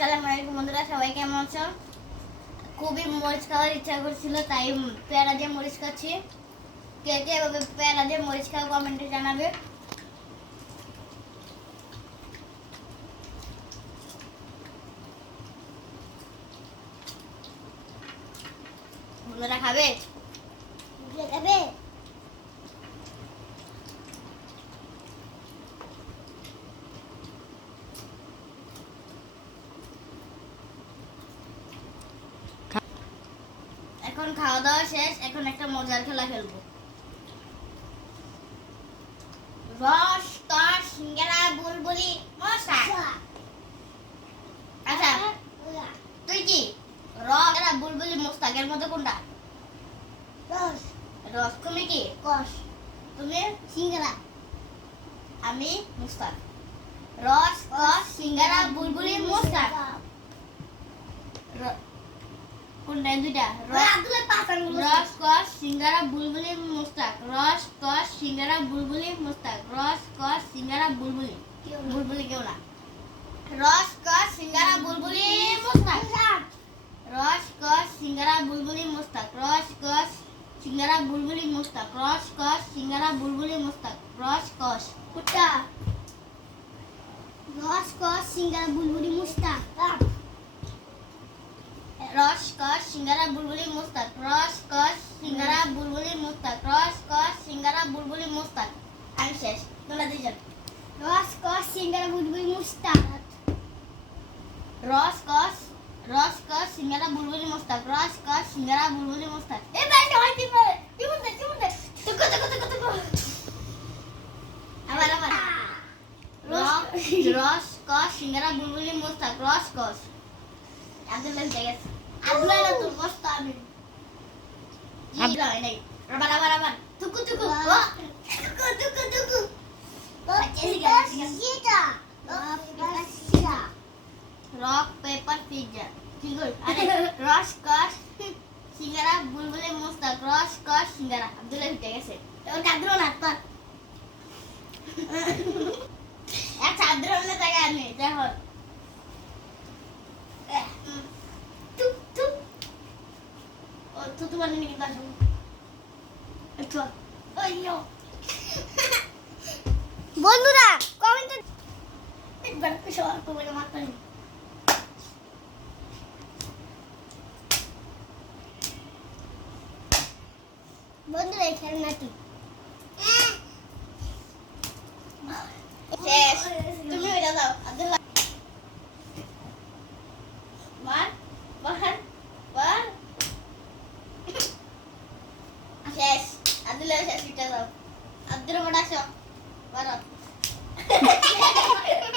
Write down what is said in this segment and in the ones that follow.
আসসালামু আলাইকুম বন্ধুরা, সবাই কেমন আছো? খুবই মরিচ খাওয়ার ইচ্ছা করছিল, তাই পেয়ারা দিয়ে মরিচ খাচ্ছি। কে কে এভাবে পেয়ারা দিয়ে মরিচ খাও কমেন্টে জানাবে। বন্ধুরা খাবে? খাবে? এখন খাওয়া দাওয়া শেষ, এখন একটা মজার খেলা খেলবো। রস টস সিঙ্গারা বুলবুলি মশা। আচ্ছা তুই কি রস আর বুলবুলি মোস্তাকের মধ্যে কোনটা? রস। রস। তুমি কি? কস। তুমি? সিঙ্গারা। আমি মোস্তাক। রস কস সিঙ্গারা বুলবুলি মোস্তাক। কোনটা দুইটা? রস কস সিঙ্গারা বুলবুলি মোস্তাক। রস কস সিঙ্গারা বুলবুলি মোস্তাক। রস কস সিঙ্গারা বুলবুলি। বুলবুলি কেউ না। রস কস সিঙ্গারা বুলবুলি মোস্তাক। রস কস সিঙ্গারা বুলবুলি মোস্তাক। রস কস সিঙ্গারা বুলবুলি মোস্তাক। রস কস সিঙ্গারা বুলবুলি মোস্তাক। রস কস কুত্তা। রস কস সিঙ্গারা বুলবুলি মোস্তাক। রস কস সিঙ্গারা বুলবুলি মোস্তাক। রস কস সিঙ্গারা বুলবুলি মোস্তাক। রস কস সিঙ্গারা বুলবুলি মোস্তাক। আমি শেষ, তোমরা দুইজন। রস কস সিঙ্গারা বুলবুলি মোস্তাক। রস কস সিঙ্গারা বুলবুলি মোস্তাক। রস কস সিঙ্গারা বুলবুলি মোস্তাক। এই ভাই সবাই কি বলে? কি বলতে টুকু আবার রস কস সিঙ্গারা বুলবুলি মোস্তাক। রস কস আব্দুল্লাহ জায়গা আব্দুল্লাহ না তো কষ্ট আমি জিরা নাই আবার টুকু টুকু রক পেপার পিজ্জা কি কই? আরে রস কস সিঙ্গারা বুলবুলি মোস্তাক। রস কস সিঙ্গারা আব্দুল্লাহ উঠে গেছে। এবার কাদ্রো না তো এক চাদ্র না জায়গা আমি দেখো তুতু বানিয়ে নিয়ে আসো একটু আইয়ো বন্ধুরা কমেন্টে একবার সবার কমেন্টে মারতে বন্ধুরা এই খেলনাটি শেষ। তুমি ওইটা দাও আব্দুল্লাহ মার শেষ। আব্দুল্লাহ শেষ এটা দাও। আব্দুর রহমান আসো মারো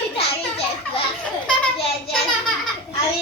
এটা আগে শেষ আমি